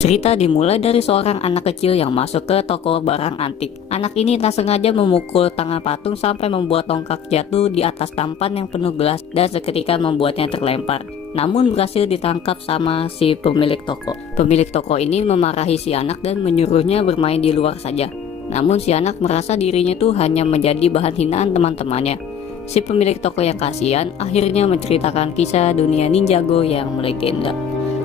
Cerita dimulai dari seorang anak kecil yang masuk ke toko barang antik. Anak ini tak sengaja memukul tangan patung sampai membuat tongkat jatuh di atas tampan yang penuh gelas dan seketika membuatnya terlempar. Namun berhasil ditangkap sama si pemilik toko. Pemilik toko ini memarahi si anak dan menyuruhnya bermain di luar saja. Namun si anak merasa dirinya tuh hanya menjadi bahan hinaan teman-temannya. Si pemilik toko yang kasihan akhirnya menceritakan kisah dunia Ninjago yang melegenda.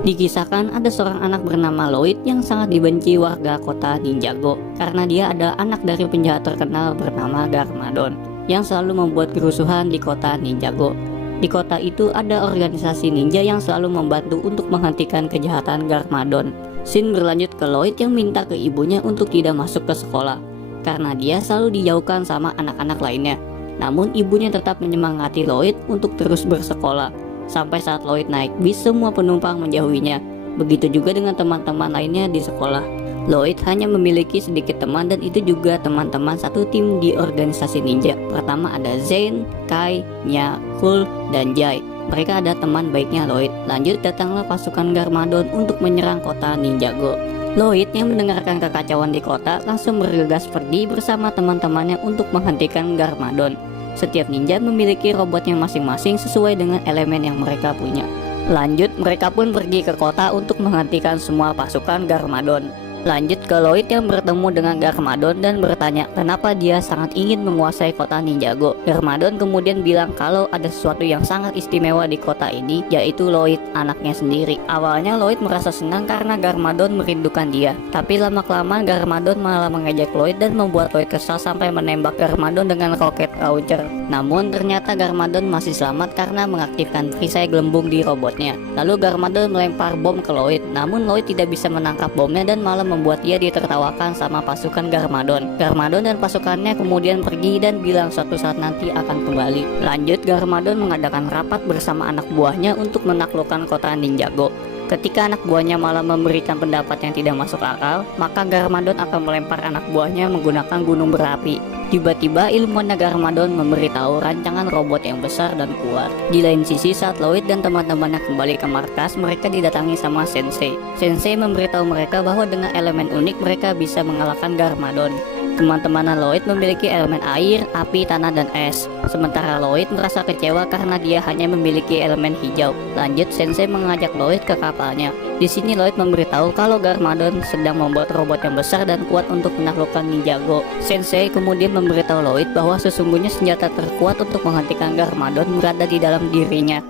Dikisahkan ada seorang anak bernama Lloyd yang sangat dibenci warga kota Ninjago karena dia adalah anak dari penjahat terkenal bernama Garmadon yang selalu membuat kerusuhan di kota Ninjago. Di kota itu ada organisasi ninja yang selalu membantu untuk menghentikan kejahatan Garmadon. Scene berlanjut ke Lloyd yang minta ke ibunya untuk tidak masuk ke sekolah karena dia selalu dijauhkan sama anak-anak lainnya. Namun ibunya tetap menyemangati Lloyd untuk terus bersekolah. Sampai saat Lloyd naik bis, semua penumpang menjauhinya. Begitu juga dengan teman-teman lainnya di sekolah. Lloyd hanya memiliki sedikit teman dan itu juga teman-teman satu tim di organisasi ninja. Pertama ada Zane, Kai, Nya, Cool, dan Jai. Mereka ada teman baiknya Lloyd. Lanjut datanglah pasukan Garmadon untuk menyerang kota Ninjago. Lloyd yang mendengarkan kekacauan di kota langsung bergegas pergi bersama teman-temannya untuk menghentikan Garmadon. Setiap ninja memiliki robotnya masing-masing sesuai dengan elemen yang mereka punya. Lanjut, mereka pun pergi ke kota untuk menghentikan semua pasukan Garmadon. Lanjut ke Lloyd yang bertemu dengan Garmadon dan bertanya kenapa dia sangat ingin menguasai kota Ninjago. Garmadon kemudian bilang kalau ada sesuatu yang sangat istimewa di kota ini, yaitu Lloyd, anaknya sendiri. Awalnya Lloyd merasa senang karena Garmadon merindukan dia. Tapi lama-kelamaan Garmadon malah mengejek Lloyd dan membuat Lloyd kesal sampai menembak Garmadon dengan roket launcher. Namun ternyata Garmadon masih selamat karena mengaktifkan perisai gelembung di robotnya. Lalu Garmadon melempar bom ke Lloyd, namun Lloyd tidak bisa menangkap bomnya dan malah membuat dia ditertawakan sama pasukan Garmadon. Garmadon dan pasukannya kemudian pergi dan bilang suatu saat nanti akan kembali. Lanjut, Garmadon mengadakan rapat bersama anak buahnya untuk menaklukkan kota Ninjago. Ketika anak buahnya malah memberikan pendapat yang tidak masuk akal, maka Garmadon akan melempar anak buahnya menggunakan gunung berapi. Tiba-tiba ilmuwan Garmadon memberitahu rancangan robot yang besar dan kuat. Di lain sisi, saat Lloyd dan teman-temannya kembali ke markas, mereka didatangi sama Sensei. Sensei memberitahu mereka bahwa dengan elemen unik mereka bisa mengalahkan Garmadon. Teman-teman Lloyd memiliki elemen air, api, tanah, dan es. Sementara Lloyd merasa kecewa karena dia hanya memiliki elemen hijau. Lanjut, Sensei mengajak Lloyd ke kapalnya. Di sini Lloyd memberitahu kalau Garmadon sedang membuat robot yang besar dan kuat untuk menaklukkan Ninjago. Sensei kemudian memberitahu Lloyd bahwa sesungguhnya senjata terkuat untuk menghentikan Garmadon berada di dalam dirinya.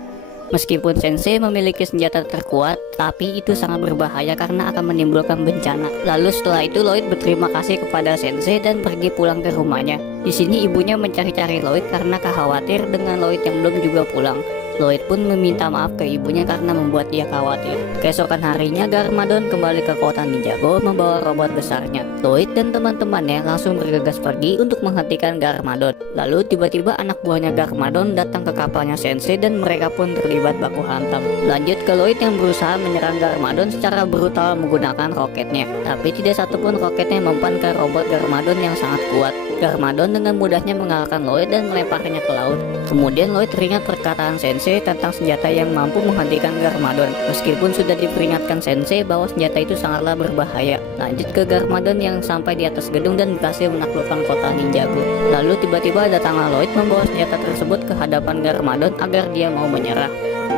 Meskipun Sensei memiliki senjata terkuat, tapi itu sangat berbahaya karena akan menimbulkan bencana. Lalu setelah itu Lloyd berterima kasih kepada Sensei dan pergi pulang ke rumahnya. Di sini ibunya mencari-cari Lloyd karena khawatir dengan Lloyd yang belum juga pulang. Lloyd pun meminta maaf ke ibunya karena membuat dia khawatir. Keesokan harinya Garmadon kembali ke kota Ninjago membawa robot besarnya. Lloyd dan teman-temannya langsung bergegas pergi untuk menghentikan Garmadon. Lalu tiba-tiba anak buahnya Garmadon datang ke kapalnya Sensei dan mereka pun terlibat baku hantam. Lanjut ke Lloyd yang berusaha menyerang Garmadon secara brutal menggunakan roketnya. Tapi tidak satupun roketnya mempan ke robot Garmadon yang sangat kuat. Garmadon dengan mudahnya mengalahkan Lloyd dan melemparnya ke laut. Kemudian Lloyd teringat perkataan Sensei tentang senjata yang mampu menghentikan Garmadon. Meskipun sudah diperingatkan Sensei bahwa senjata itu sangatlah berbahaya. Lanjut ke Garmadon yang sampai di atas gedung dan berhasil menaklukkan kota Ninjago. Lalu tiba-tiba datanglah Lloyd membawa senjata tersebut ke hadapan Garmadon agar dia mau menyerah.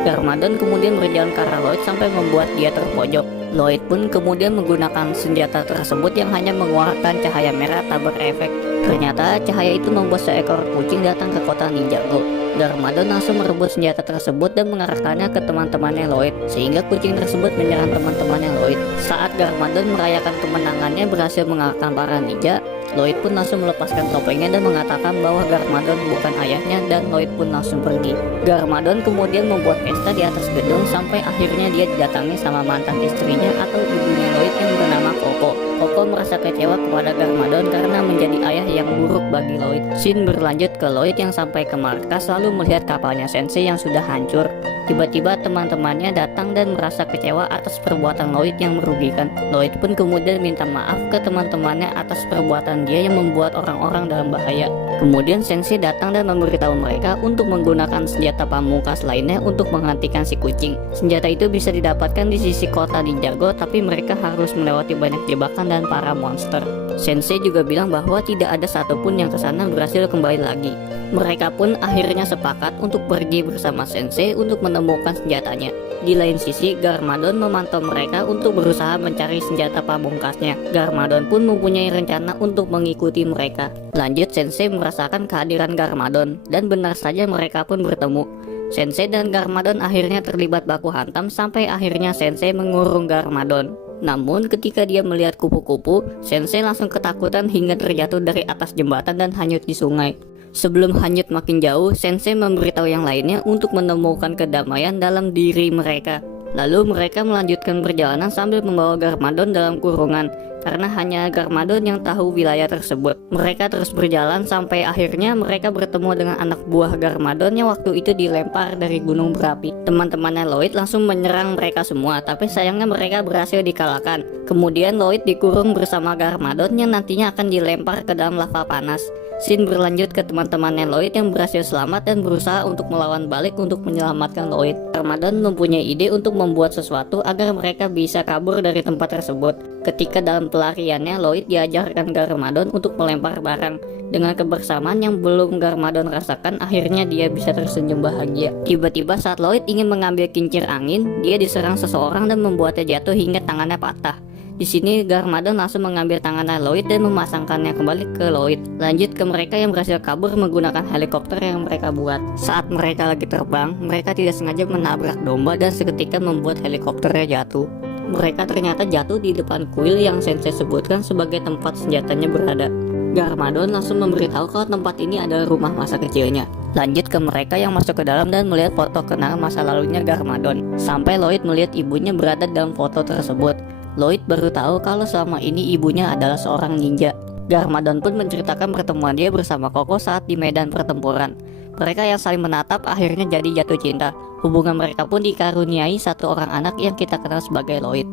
Garmadon kemudian berjalan ke arah Lloyd sampai membuat dia terpojok. Lloyd pun kemudian menggunakan senjata tersebut yang hanya mengeluarkan cahaya merah tak berefek. Ternyata cahaya itu membuat seekor kucing datang ke kota Ninjago. Garmadon langsung merebut senjata tersebut dan mengarahkannya ke teman-temannya Lloyd, sehingga kucing tersebut menyerang teman-temannya Lloyd. Saat Garmadon merayakan kemenangannya berhasil mengalahkan para ninja, Lloyd pun langsung melepaskan topengnya dan mengatakan bahwa Garmadon bukan ayahnya dan Lloyd pun langsung pergi. Garmadon kemudian membuat pesta di atas gedung sampai akhirnya dia didatangi sama mantan istrinya atau ibunya Lloyd yang bernama Coco. Coco merasa merasa kecewa kepada Garmadon karena menjadi ayah yang buruk bagi Lloyd. Scene berlanjut ke Lloyd yang sampai ke markas lalu melihat kapalnya Sensei yang sudah hancur. Tiba-tiba teman-temannya datang dan merasa kecewa atas perbuatan Lloyd yang merugikan. Lloyd pun kemudian minta maaf ke teman-temannya atas perbuatan dia yang membuat orang-orang dalam bahaya. Kemudian Sensei datang dan memberitahu mereka untuk menggunakan senjata pamungkas lainnya untuk menghentikan si kucing. Senjata itu bisa didapatkan di sisi kota Ninjago, tapi mereka harus melewati banyak jebakan dan para monster. Sensei juga bilang bahwa tidak ada satupun yang kesana berhasil kembali lagi. Mereka pun akhirnya sepakat untuk pergi bersama Sensei untuk menemukan senjatanya. Di lain sisi, Garmadon memantau mereka untuk berusaha mencari senjata pamungkasnya. Garmadon pun mempunyai rencana untuk mengikuti mereka. Lanjut, Sensei merasakan kehadiran Garmadon, dan benar saja mereka pun bertemu. Sensei dan Garmadon akhirnya terlibat baku hantam sampai akhirnya Sensei mengurung Garmadon. Namun ketika dia melihat kupu-kupu, Sensei langsung ketakutan hingga terjatuh dari atas jembatan dan hanyut di sungai. Sebelum hanyut makin jauh, Sensei memberitahu yang lainnya untuk menemukan kedamaian dalam diri mereka. Lalu mereka melanjutkan perjalanan sambil membawa Garmadon dalam kurungan, karena hanya Garmadon yang tahu wilayah tersebut. Mereka terus berjalan sampai akhirnya mereka bertemu dengan anak buah Garmadon yang waktu itu dilempar dari gunung berapi. Teman-temannya Lloyd langsung menyerang mereka semua, tapi sayangnya mereka berhasil dikalahkan. Kemudian Lloyd dikurung bersama Garmadon yang nantinya akan dilempar ke dalam lava panas. Scene berlanjut ke teman-temannya Lloyd yang berhasil selamat dan berusaha untuk melawan balik untuk menyelamatkan Lloyd. Garmadon mempunyai ide untuk membuat sesuatu agar mereka bisa kabur dari tempat tersebut. Ketika dalam pelariannya, Lloyd diajarkan Garmadon untuk melempar barang. Dengan kebersamaan yang belum Garmadon rasakan, akhirnya dia bisa tersenyum bahagia. Tiba-tiba saat Lloyd ingin mengambil kincir angin, dia diserang seseorang dan membuatnya jatuh hingga tangannya patah. Di sini Garmadon langsung mengambil tangannya Lloyd dan memasangkannya kembali ke Lloyd. Lanjut ke mereka yang berhasil kabur menggunakan helikopter yang mereka buat. Saat mereka lagi terbang, mereka tidak sengaja menabrak domba dan seketika membuat helikopternya jatuh. Mereka ternyata jatuh di depan kuil yang Sensei sebutkan sebagai tempat senjatanya berada. Garmadon langsung memberitahu kalau tempat ini adalah rumah masa kecilnya. Lanjut ke mereka yang masuk ke dalam dan melihat foto kenangan masa lalunya Garmadon. Sampai Lloyd melihat ibunya berada dalam foto tersebut. Lloyd baru tahu kalau selama ini ibunya adalah seorang ninja. Garmadon pun menceritakan pertemuan dia bersama Koko saat di medan pertempuran. Mereka yang saling menatap akhirnya jadi jatuh cinta. Hubungan mereka pun dikaruniai satu orang anak yang kita kenal sebagai Lloyd.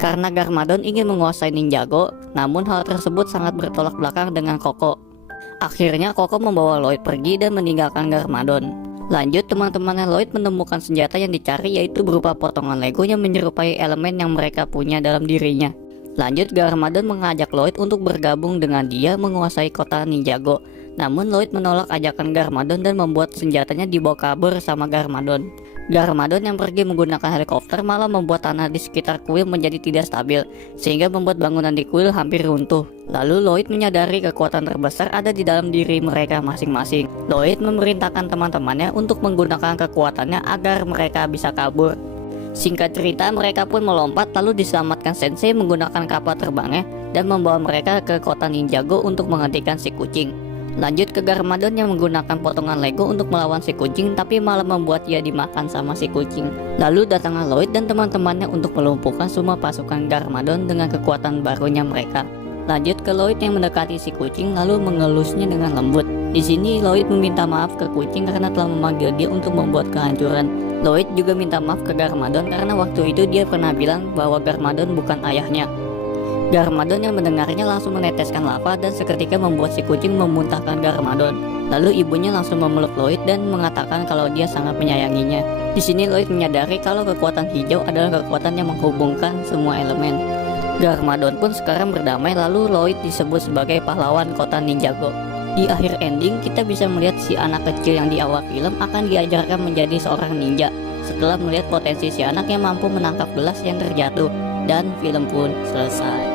Karena Garmadon ingin menguasai Ninjago, namun hal tersebut sangat bertolak belakang dengan Koko. Akhirnya Koko membawa Lloyd pergi dan meninggalkan Garmadon. Lanjut, teman-temannya Lloyd menemukan senjata yang dicari, yaitu berupa potongan Lego yang menyerupai elemen yang mereka punya dalam dirinya. Lanjut, Garmadon mengajak Lloyd untuk bergabung dengan dia menguasai kota Ninjago. Namun Lloyd menolak ajakan Garmadon dan membuat senjatanya dibawa kabur sama Garmadon. Garmadon yang pergi menggunakan helikopter malah membuat tanah di sekitar kuil menjadi tidak stabil, sehingga membuat bangunan di kuil hampir runtuh. Lalu Lloyd menyadari kekuatan terbesar ada di dalam diri mereka masing-masing. Lloyd memerintahkan teman-temannya untuk menggunakan kekuatannya agar mereka bisa kabur. Singkat cerita, mereka pun melompat lalu diselamatkan Sensei menggunakan kapal terbangnya dan membawa mereka ke kota Ninjago untuk menghentikan si kucing. Lanjut ke Garmadon yang menggunakan potongan Lego untuk melawan si kucing, tapi malah membuat dia dimakan sama si kucing. Lalu datanglah Lloyd dan teman-temannya untuk melumpuhkan semua pasukan Garmadon dengan kekuatan barunya mereka. Lanjut ke Lloyd yang mendekati si kucing lalu mengelusnya dengan lembut. Di sini Lloyd meminta maaf ke kucing karena telah memanggil dia untuk membuat kehancuran. Lloyd juga minta maaf ke Garmadon karena waktu itu dia pernah bilang bahwa Garmadon bukan ayahnya. Garmadon yang mendengarnya langsung meneteskan lava dan seketika membuat si kucing memuntahkan Garmadon. Lalu ibunya langsung memeluk Lloyd dan mengatakan kalau dia sangat menyayanginya. Di sini Lloyd menyadari kalau kekuatan hijau adalah kekuatan yang menghubungkan semua elemen. Garmadon pun sekarang berdamai, lalu Lloyd disebut sebagai pahlawan kota Ninjago. Di akhir ending kita bisa melihat si anak kecil yang di awal film akan diajarkan menjadi seorang ninja setelah melihat potensi si anak yang mampu menangkap gelas yang terjatuh, dan film pun selesai.